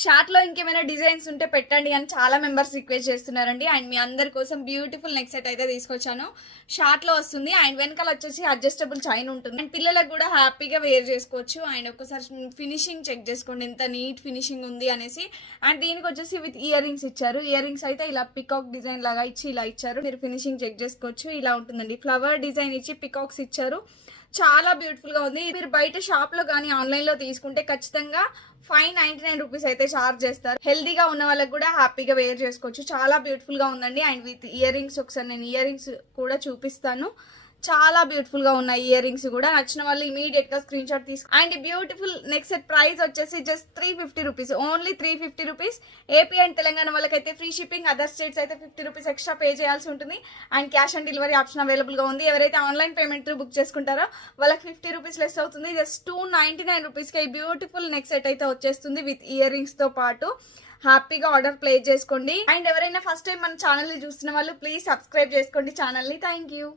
Short లో ఇంకేమైనా designs ఉంటే పెట్టండి అని చాలా మెంబర్స్ రిక్వెస్ట్ చేస్తున్నారండి. అండ్ మీ అందరి కోసం బ్యూటిఫుల్ నెక్ సెట్ అయితే తీసుకొచ్చాను. షార్ట్ లో వస్తుంది అండ్ వెనకాల వచ్చేసి అడ్జస్టబుల్ చైన్ ఉంటుంది అండ్ పిల్లలకు కూడా హ్యాపీగా వేర్ చేసుకోవచ్చు. అండ్ ఒకసారి ఫినిషింగ్ చెక్ చేసుకోండి ఎంత నీట్ ఫినిషింగ్ ఉంది అనేసి. అండ్ దీనికి వచ్చేసి విత్ ఇయర్ రింగ్స్ ఇచ్చారు. ఇయర్ రింగ్స్ అయితే ఇలా పికాక్ డిజైన్ లాగా ఇచ్చి ఇలా ఇచ్చారు. మీరు ఫినిషింగ్ చెక్ చేసుకోవచ్చు. ఇలా ఉంటుందండి. ఫ్లవర్ డిజైన్ ఇచ్చి పికాక్స్ ఇచ్చారు. చాలా బ్యూటిఫుల్ గా ఉంది. మీరు బయట షాప్ లో కానీ ఆన్లైన్ లో తీసుకుంటే ఖచ్చితంగా 599 రూపీస్ అయితే చార్జ్ చేస్తారు. హెల్దీగా ఉన్న వాళ్ళకి కూడా హ్యాపీగా వేర్ చేసుకోవచ్చు. చాలా బ్యూటిఫుల్ గా ఉందండి. అండ్ విత్ ఇయర్ రింగ్స్ ఒకసారి నేను ఇయర్ రింగ్స్ కూడా చూపిస్తాను. చాలా బ్యూటిఫుల్ గా ఉన్నాయి ఇయర్ రింగ్స్ కూడా. నచ్చిన వాళ్ళు ఇమీడియట్ గా స్క్రీన్ షాట్ తీసుకో. And beautiful next set price వచ్చేసి just 350 rupees, only 350 rupees. AP and Telangana వాళ్ళకైతే ఫ్రీ షిప్పింగ్, అదర్ స్టేట్స్ అయితే 50 రూపీస్ ఎక్స్ట్రా పే చేయాల్సి ఉంటుంది. And cash on delivery option available గా ఉంది. ఎవరైతే ఆన్లైన్ పేమెంట్ బుక్ చేసుకుంటారో వాళ్ళకి 50 రూపీస్ లెస్ అవుతుంది. జస్ట్ 299 రూపీస్ కి బ్యూటిఫుల్ నెక్స్ట్ సెట్ అయితే వచ్చేస్తుంది విత్ ఇయర్ రింగ్స్ తో పాటు. హ్యాపీగా ఆర్డర్ ప్లేస్ చేసుకోండి. అండ్ ఎవరైనా ఫస్ట్ టైం మన ఛానల్ ని చూస్తున్న వాళ్ళు ప్లీజ్ సబ్స్క్రైబ్ చేసుకోండి ఛానల్ ని. Thank you.